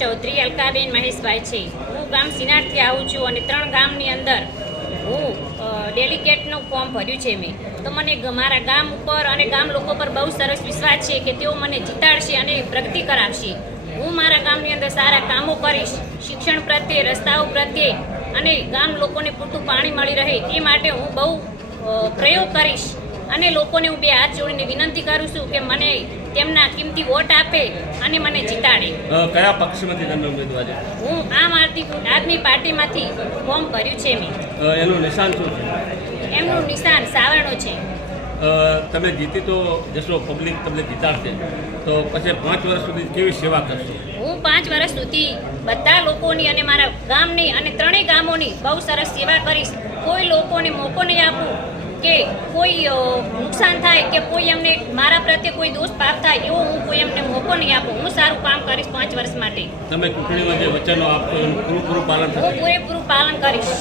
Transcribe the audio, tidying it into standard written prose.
ચૌધરી અલકાબેન મહેશભાઈ છે। હું ગામ સિનારથી આવું છું અને 3 ગામની અંદર હું ડેલિગેટનું ફોર્મ ભર્યું છે મેં। તો મને મારા ગામ ઉપર અને ગામ લોકો પર બહુ સરસ વિશ્વાસ છે કે તેઓ મને જીતાડશે અને પ્રગતિ કરાવશે। હું મારા ગામની અંદર સારા કામો કરીશ, શિક્ષણ પ્રત્યે, રસ્તાઓ પ્રત્યે અને ગામ લોકોને પૂરતું પાણી મળી રહે તે માટે હું બહુ પ્રયોગ કરીશ અને લોકોને હું 2 હાથ જોડીને વિનંતી કરું છું કે મને તેમના કિંમતી વોટ આપે અને મને જીતાડે। કયા પક્ષમાંથી તમે ઉમેદવાર છો? હું આમ આદમી પાર્ટીમાંથી ફોર્મ ભર્યું છે મેં। એનું નિશાન શું છે? એમનું નિશાન સાવરણો છે। તમે જીતી તો જશો, પબ્લિક તમને જીતાડશે, તો પછી 5 વર્ષ સુધી કેવી સેવા કરશો? હું 5 વર્ષ સુધી બધા લોકોની અને મારા ગામની અને 3 ગામોની બહુ સરસ સેવા કરીશ। કોઈ લોકોને મોકો નહીં આપું કે કોઈ નુકસાન થાય કે કોઈ એમને મારા પ્રત્યે કોઈ દોષ પાપ થાય એવો હું કોઈ એમને મોકો નહીં આપું। હું સારું કામ કરીશ 5 વર્ષ માટે। તમે ચૂંટણીમાં જે વચનો આપશો એનું પૂરેપૂરું પાલન થશે? હું પૂરેપૂરું પાલન કરીશ।